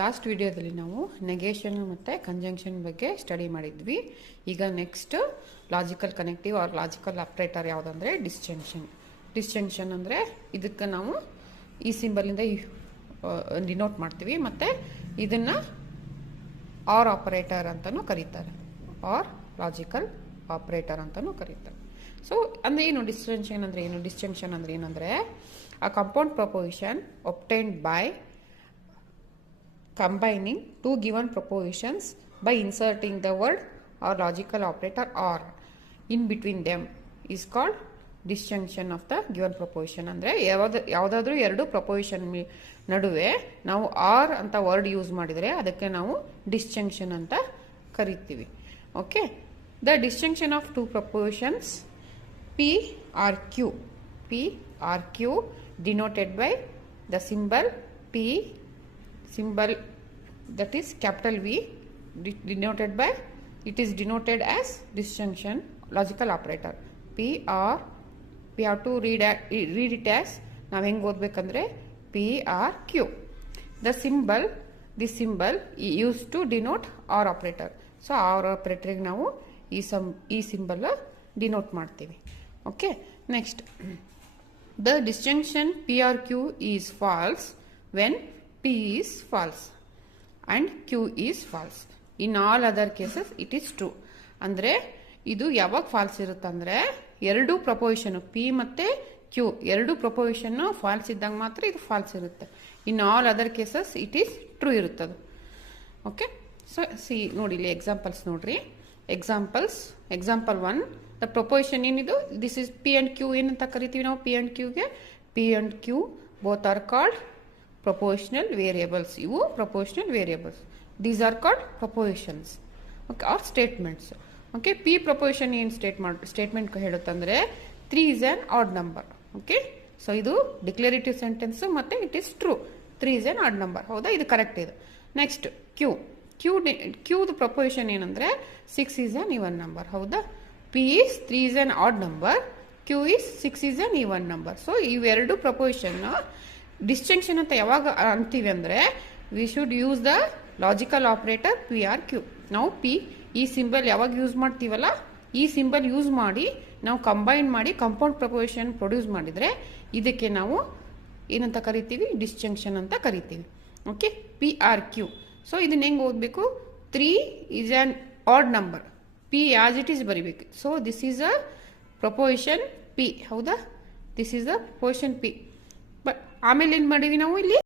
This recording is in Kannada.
ಲಾಸ್ಟ್ ವಿಡಿಯೋದಲ್ಲಿ ನಾವು ನೆಗೇಷನ್ ಮತ್ತು ಕಂಜಂಕ್ಷನ್ ಬಗ್ಗೆ ಸ್ಟಡಿ ಮಾಡಿದ್ವಿ. ಈಗ next logical connective or logical operator ಯಾವುದಂದರೆ ಡಿಸ್ಜಂಕ್ಷನ್. ಡಿಸ್ಜಂಕ್ಷನ್ ಅಂದರೆ ಇದಕ್ಕೆ ನಾವು ಈ ಸಿಂಬಲಿಂದ ಡಿನೋಟ್ ಮಾಡ್ತೀವಿ ಮತ್ತು ಇದನ್ನು ಆರ್ ಆಪರೇಟರ್ ಅಂತಲೂ ಕರೀತಾರೆ, ಆರ್ ಲಾಜಿಕಲ್ ಆಪರೇಟರ್ ಅಂತಲೂ ಕರೀತಾರೆ. ಸೊ ಅಂದರೆ ಏನು ಡಿಸ್ಜಂಕ್ಷನ್ ಅಂದರೆ ಏನು? ಡಿಸ್ಜಂಕ್ಷನ್ ಅಂದರೆ ಏನಂದರೆ a compound proposition obtained by combining two given propositions by inserting the word or logical operator or in between them is called disjunction of the given proposition. ಅಂದರೆ ಯಾವುದಾದ್ರೂ ಎರಡು ಪ್ರಪೋಸಿಷನ್ ನಡುವೆ ನಾವು ಆರ್ ಅಂತ ವರ್ಡ್ ಯೂಸ್ ಮಾಡಿದರೆ ಅದಕ್ಕೆ ನಾವು ಡಿಸ್ಜಂಕ್ಷನ್ ಅಂತ ಕರಿತೀವಿ. Okay, the disjunction of two propositions P or Q denoted by the symbol P, symbol that is capital V, denoted by, it is denoted as disjunction logical operator P or we have to read it as ನಾವು ಹೆಂಗೆ ಓದಬೇಕಂದ್ರೆ P or Q. The symbol, this symbol used to denote OR operator. So OR operator ನಾವು ಈ ಸಿಂಬಲ್ ಡಿನೋಟ್ ಮಾಡ್ತೀವಿ. Okay, next the disjunction P or Q is false when P is false and Q is false. In all other cases it is true. ಅಂದರೆ ಇದು ಯಾವಾಗ ಫಾಲ್ಸ್ ಇರುತ್ತಂದರೆ ಎರಡು ಪ್ರಪೋಸಿಷನ್ P ಮತ್ತು Q ಎರಡು ಪ್ರಪೋಸಿಷನ್ ಫಾಲ್ಸ್ ಇದ್ದಾಗ ಮಾತ್ರ ಇದು ಫಾಲ್ಸ್ ಇರುತ್ತೆ. In all other cases it is true ಇರುತ್ತದು. ಓಕೆ, ಸೊ ನೋಡಿ ಇಲ್ಲಿ ಎಕ್ಸಾಂಪಲ್ಸ್ ನೋಡ್ರಿ. ಎಕ್ಸಾಂಪಲ್ 1, ದ ಪ್ರಪೋಸಿಷನ್ ಏನಿದು, this is P and Q ಏನಂತ ಕರಿತೀವಿ ನಾವು? P ಅಂಡ್ Qಗೆ P and Q both are called propositional variables. ಇವು propositional variables, these are called propositions. Okay, or statements. Okay, P proposition ಏನು statement ಹೇಳುತ್ತಂದರೆ 3 is an odd number. Okay, so ಇದು ಡಿಕ್ಲರೇಟಿವ್ ಸೆಂಟೆನ್ಸ್ ಮತ್ತು it is true. 3 is an odd number. ಹೌದಾ, ಇದು ಕರೆಕ್ಟ್ ಇದು. ನೆಕ್ಸ್ಟ್ ಕ್ಯೂದು ಪ್ರಪೋಸಿಷನ್ ಏನಂದರೆ 6 is an even number. ಹೌದಾ, P is 3 is an odd number, Q is 6 is an even number. So ಇವೆರಡು ಪ್ರಪೋಸಿಷನ್ ಡಿಸ್ಜಂಕ್ಷನ್ ಅಂತ ಯಾವಾಗ ಅಂತೀವಿ ಅಂದರೆ we should use the logical operator P or Q. ನಾವು P ಈ ಸಿಂಬಲ್ ಯಾವಾಗ ಯೂಸ್ ಮಾಡ್ತೀವಲ್ಲ, ಈ ಸಿಂಬಲ್ ಯೂಸ್ ಮಾಡಿ ನಾವು ಕಂಬೈನ್ ಮಾಡಿ ಕಂಪೌಂಡ್ ಪ್ರಪೋಸಿಷನ್ ಪ್ರೊಡ್ಯೂಸ್ ಮಾಡಿದರೆ ಇದಕ್ಕೆ ನಾವು ಏನಂತ ಕರಿತೀವಿ? ಡಿಸ್ಜಂಕ್ಷನ್ ಅಂತ ಕರಿತೀವಿ. Okay, P or Q. So ಇದನ್ನ ಹೆಂಗೆ ಓದಬೇಕು? 3 is an odd number, P as it is ಬರಿಬೇಕು. So this is a proposition P. ಹೌದಾ, this is a proposition P. But ಆಮೇಲೆ ಏನು ಮಾಡಿವಿ ನಾವು ಇಲ್ಲಿ